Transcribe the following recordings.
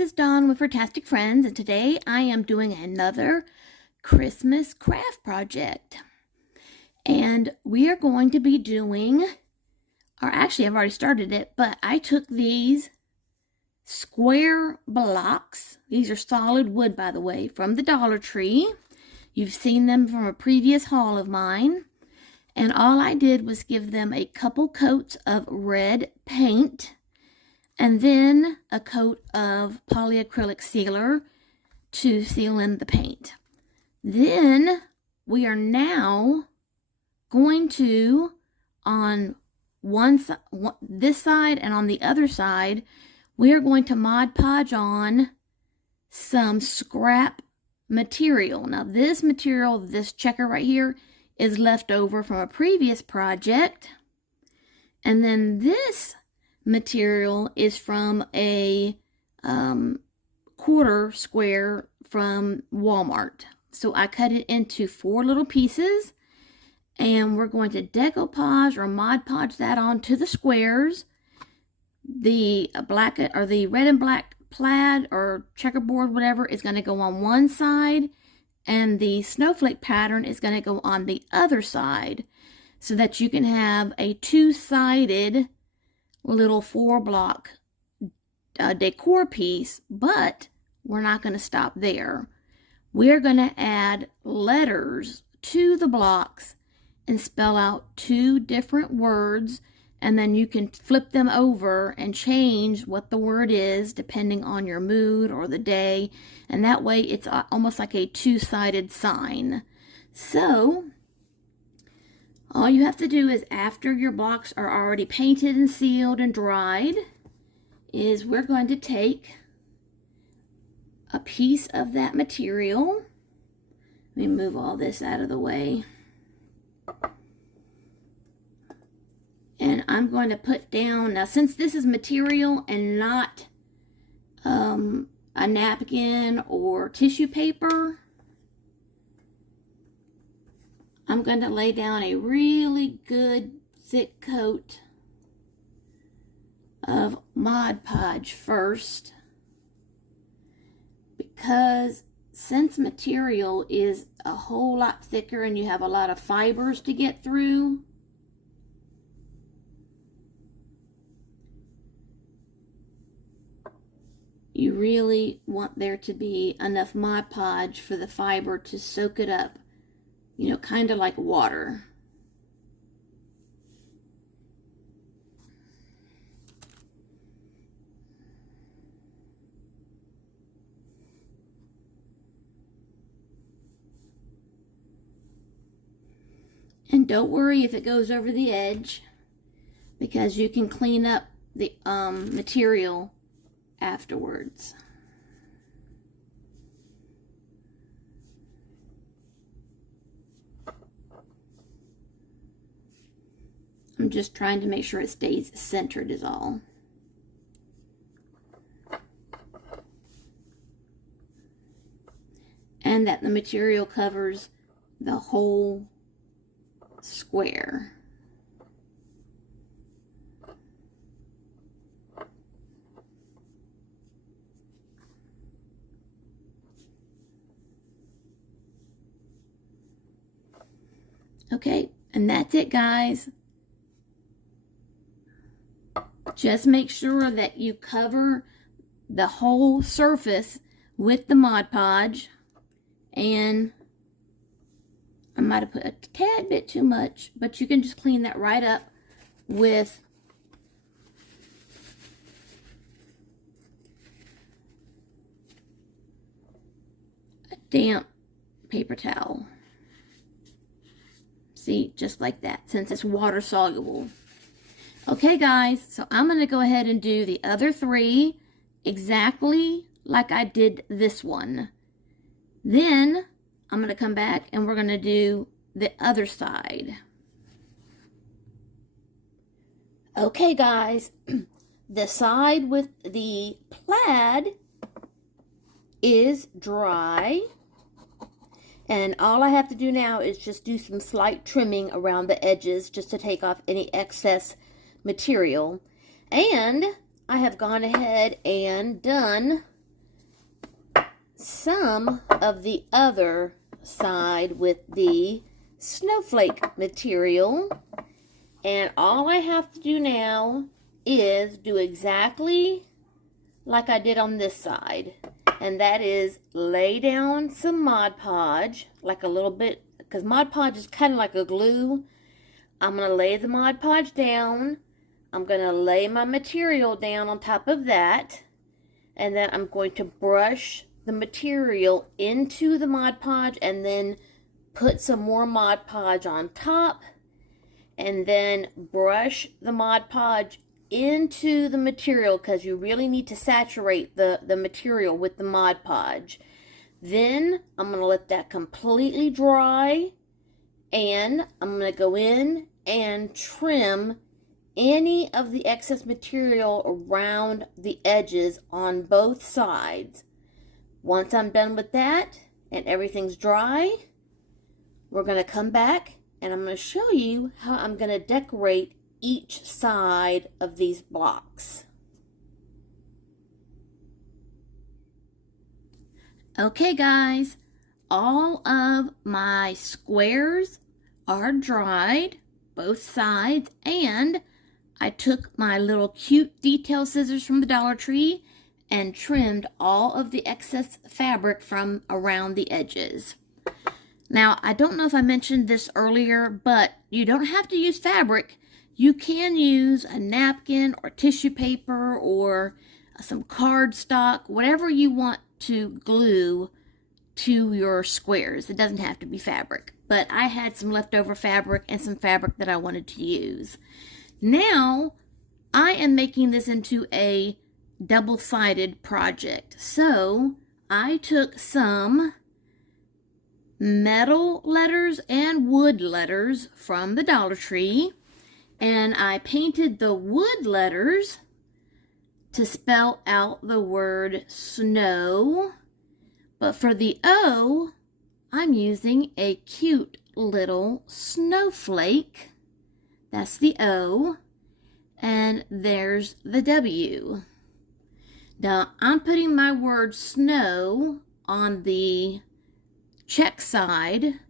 this is Dawn with Furtastic Friends, and today I am doing another Christmas craft project. And we are going to be doing, or actually I've already started it, but I took these square blocks. These are solid wood, by the way, from the Dollar Tree. You've seen them from a previous haul of mine. And all I did was give them a couple coats of red paint, and then a coat of polyacrylic sealer to seal in the paint. Then we are now going to, on this side and on the other side, we are going to Mod Podge on some scrap material. Now this material, this checker right here, is left over from a previous project. And then this material is from a quarter square from Walmart. So I cut it into 4 little pieces, and we're going to decoupage or Mod Podge that onto the squares. The black or the red and black plaid or checkerboard, whatever, is going to go on one side, and the snowflake pattern is going to go on the other side, so that you can have a two-sided little 4-block decor piece. But we're not going to stop there. We're going to add letters to the blocks and spell out 2 different words, and then you can flip them over and change what the word is depending on your mood or the day, and that way it's almost like a 2-sided sign. So all you have to do is, after your blocks are already painted and sealed and dried, is we're going to take a piece of that material. Let me move all this out of the way. And I'm going to put down, now since this is material and not a napkin or tissue paper, I'm going to lay down a really good thick coat of Mod Podge first, because since material is a whole lot thicker and you have a lot of fibers to get through, you really want there to be enough Mod Podge for the fiber to soak it up, you know, kind of like water. And don't worry if it goes over the edge, because you can clean up the material afterwards. I'm just trying to make sure it stays centered is all. And that the material covers the whole square. Okay, and that's it, guys. Just make sure that you cover the whole surface with the Mod Podge. And I might have put a tad bit too much, but you can just clean that right up with a damp paper towel. See, just like that, since it's water soluble. Okay, guys, so I'm going to go ahead and do the other 3 exactly like I did this one. Then I'm going to come back and we're going to do the other side. Okay, guys, the side with the plaid is dry. And all I have to do now is just do some slight trimming around the edges just to take off any excess material. And I have gone ahead and done some of the other side with the snowflake material. And all I have to do now is do exactly like I did on this side. And that is lay down some Mod Podge, like a little bit, because Mod Podge is kind of like a glue. I'm going to lay the Mod Podge down. I'm going to lay my material down on top of that. And then I'm going to brush the material into the Mod Podge and then put some more Mod Podge on top. And then brush the Mod Podge into the material because you really need to saturate the material with the Mod Podge. Then I'm going to let that completely dry, and I'm going to go in and trim any of the excess material around the edges on both sides. Once I'm done with that and everything's dry, we're going to come back and I'm going to show you how I'm going to decorate each side of these blocks. Okay guys, all of my squares are dried, both sides, and I took my little cute detail scissors from the Dollar Tree and trimmed all of the excess fabric from around the edges. Now, I don't know if I mentioned this earlier, but you don't have to use fabric. You can use a napkin or tissue paper or some cardstock, whatever you want to glue to your squares. It doesn't have to be fabric, but I had some leftover fabric and some fabric that I wanted to use. Now, I am making this into a double-sided project. So, I took some metal letters and wood letters from the Dollar Tree, and I painted the wood letters to spell out the word snow. But for the O, I'm using a cute little snowflake. That's the O. And there's the W. Now, I'm putting my word snow on the check side.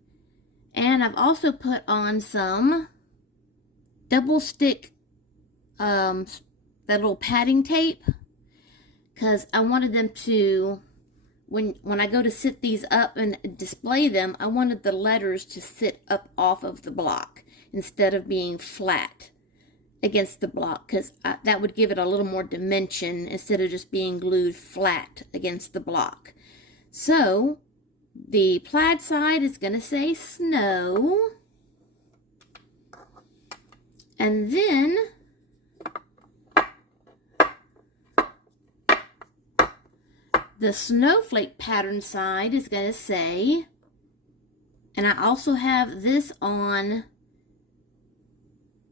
And I've also put on some double stick, that little padding tape. Because I wanted them to, when I go to sit these up and display them, I wanted the letters to sit up off of the block instead of being flat against the block, because that would give it a little more dimension instead of just being glued flat against the block. So the plaid side is going to say snow, and then the snowflake pattern side is going to say, and I also have this on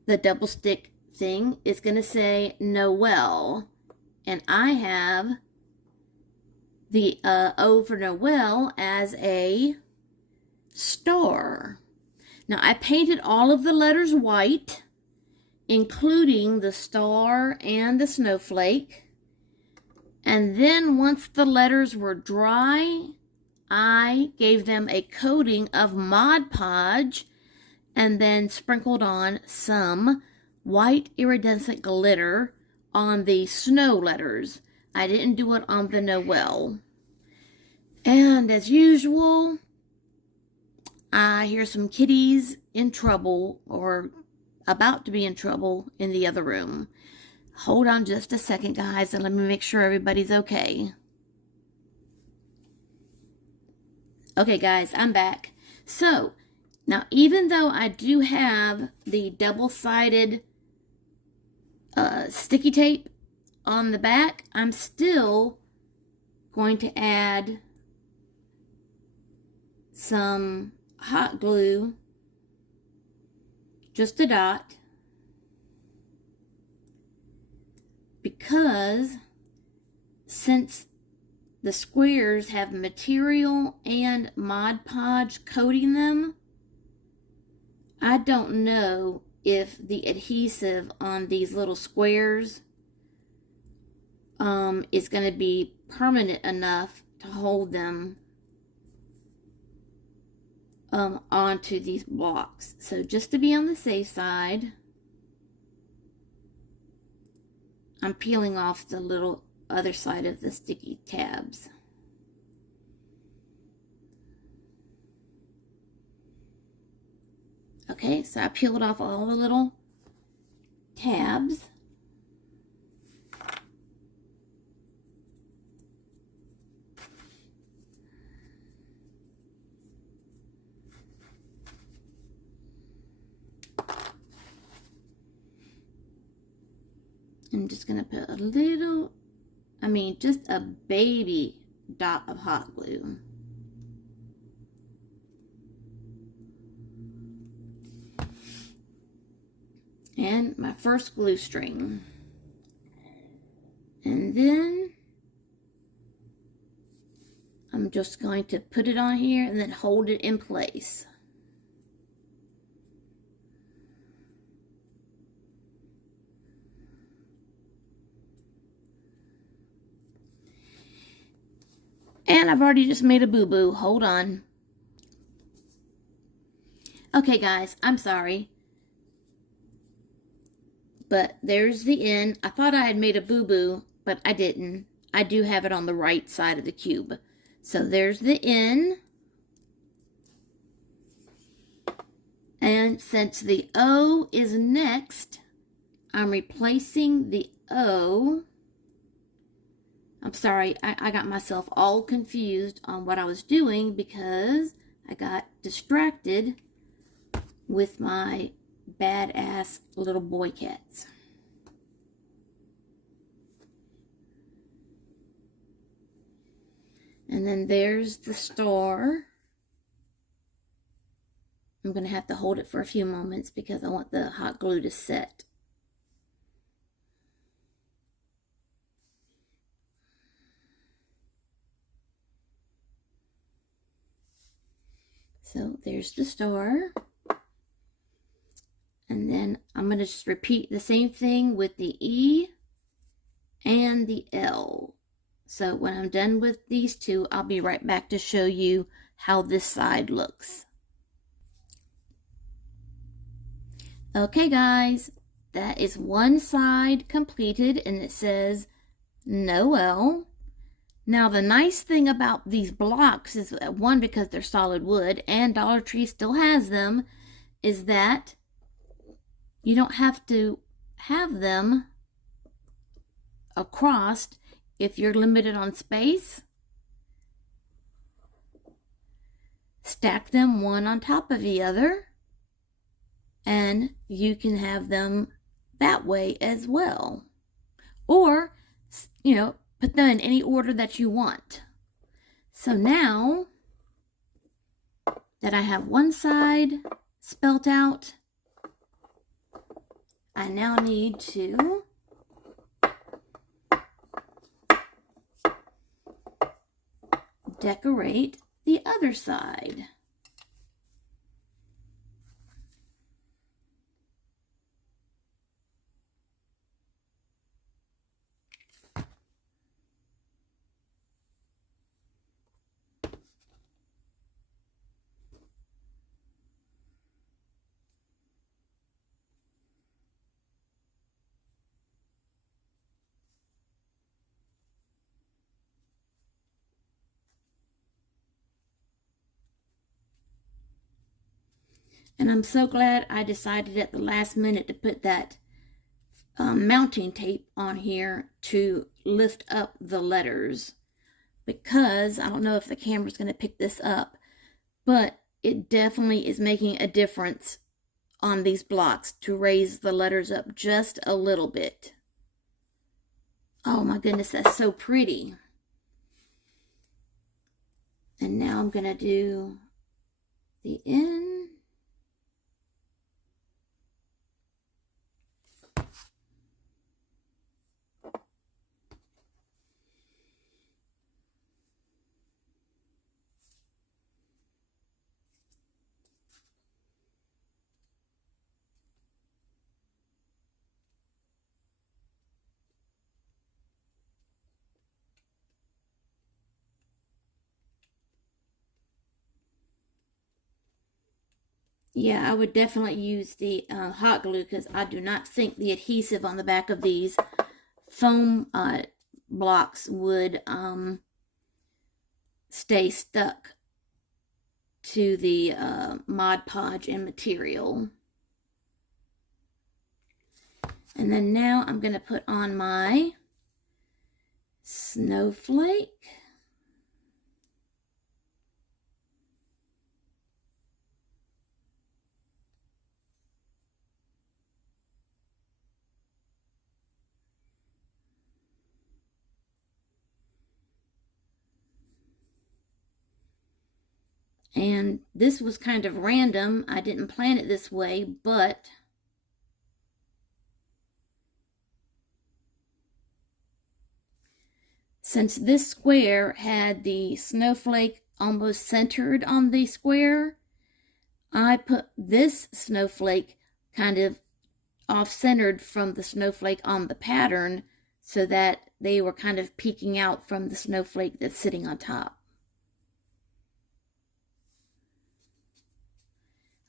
the double stick thing, it's going to say Noel. And I have the O for Noel as a star. Now I painted all of the letters white, including the star and the snowflake. And then once the letters were dry, I gave them a coating of Mod Podge and then sprinkled on some white iridescent glitter on the snow letters. I didn't do it on the Noel. And as usual, I hear some kitties in trouble or about to be in trouble in the other room. Hold on just a second, guys, and let me make sure everybody's okay. Okay, guys, I'm back. So, now even though I do have the double-sided sticky tape on the back, I'm still going to add some hot glue, just a dot, because since the squares have material and Mod Podge coating them, I don't know if the adhesive on these little squares is going to be permanent enough to hold them onto these blocks. So just to be on the safe side, I'm peeling off the little other side of the sticky tabs. Okay, so I peeled off all the little tabs. I'm just going to put a little, just a baby dot of hot glue. And my first glue string. And then I'm just going to put it on here and then hold it in place. And I've already just made a boo-boo. Hold on. Okay, guys, I'm sorry. But there's the end. I thought I had made a boo-boo, but I didn't. I do have it on the right side of the cube. So there's the end. And since the O is next, I'm replacing the O. I'm sorry, I got myself all confused on what I was doing because I got distracted with my badass little boy cats. And then there's the star. I'm going to have to hold it for a few moments because I want the hot glue to set. So there's the star. And then I'm going to just repeat the same thing with the E and the L. So when I'm done with these two, I'll be right back to show you how this side looks. Okay, guys, that is one side completed, and it says Noel. Now, the nice thing about these blocks is, one, because they're solid wood, and Dollar Tree still has them, is that you don't have to have them across if you're limited on space. Stack them one on top of the other, and you can have them that way as well. Or, put them in any order that you want. So now that I have one side spelt out, I now need to decorate the other side. And I'm so glad I decided at the last minute to put that mounting tape on here to lift up the letters, because I don't know if the camera's going to pick this up, but it definitely is making a difference on these blocks to raise the letters up just a little bit. Oh my goodness, that's so pretty. And now I'm going to do the end. Yeah, I would definitely use the hot glue because I do not think the adhesive on the back of these foam blocks would stay stuck to the Mod Podge and material. And then now I'm going to put on my snowflake. And this was kind of random. I didn't plan it this way, but since this square had the snowflake almost centered on the square, I put this snowflake kind of off-centered from the snowflake on the pattern so that they were kind of peeking out from the snowflake that's sitting on top.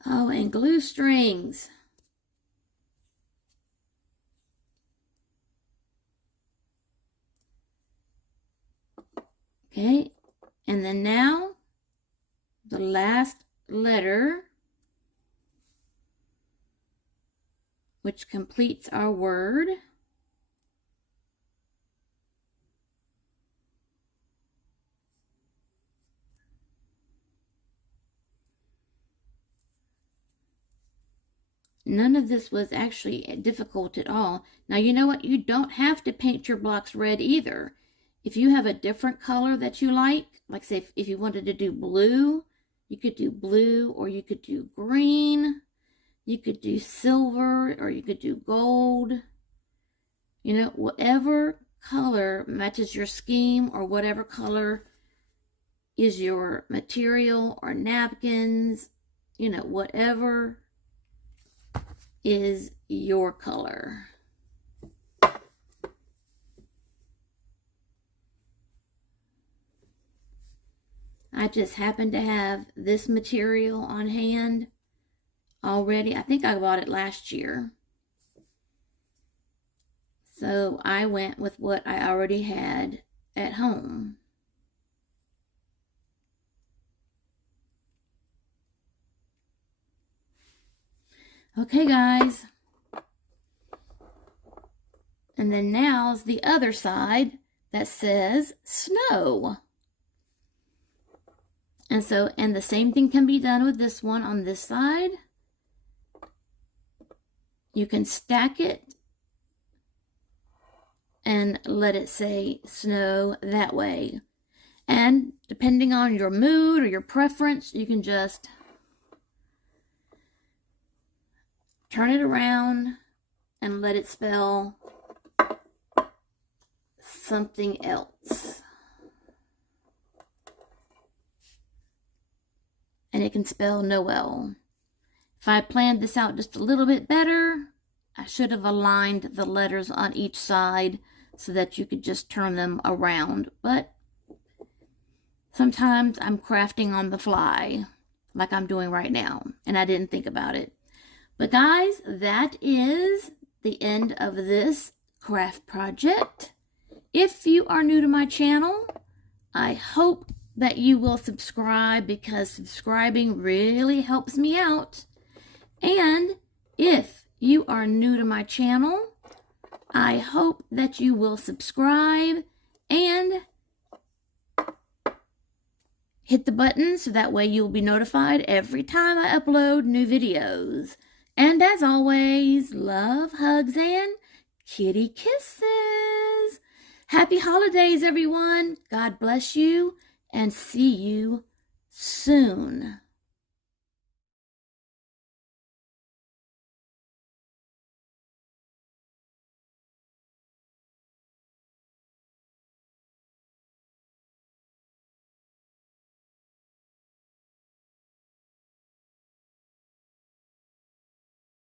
Oh, and glue strings. Okay, and then now the last letter, which completes our word. None of this was actually difficult at all. Now, you know what? You don't have to paint your blocks red either. If you have a different color that you like say if you wanted to do blue, you could do blue, or you could do green, you could do silver, or you could do gold. You know, whatever color matches your scheme, or whatever color is your material or napkins, you know, whatever is your color. I just happen to have this material on hand already. I think I bought it last year. So I went with what I already had at home. Okay, guys. And then now's the other side that says snow. And the same thing can be done with this one on this side. You can stack it and let it say snow that way. And depending on your mood or your preference, you can just turn it around and let it spell something else. And it can spell Noel. If I planned this out just a little bit better, I should have aligned the letters on each side so that you could just turn them around. But sometimes I'm crafting on the fly, like I'm doing right now, and I didn't think about it. But guys, that is the end of this craft project. If you are new to my channel, I hope that you will subscribe, because subscribing really helps me out. And if you are new to my channel, I hope that you will subscribe and hit the button so that way you'll be notified every time I upload new videos. And as always, love, hugs, and kitty kisses. Happy holidays, everyone. God bless you, and see you soon.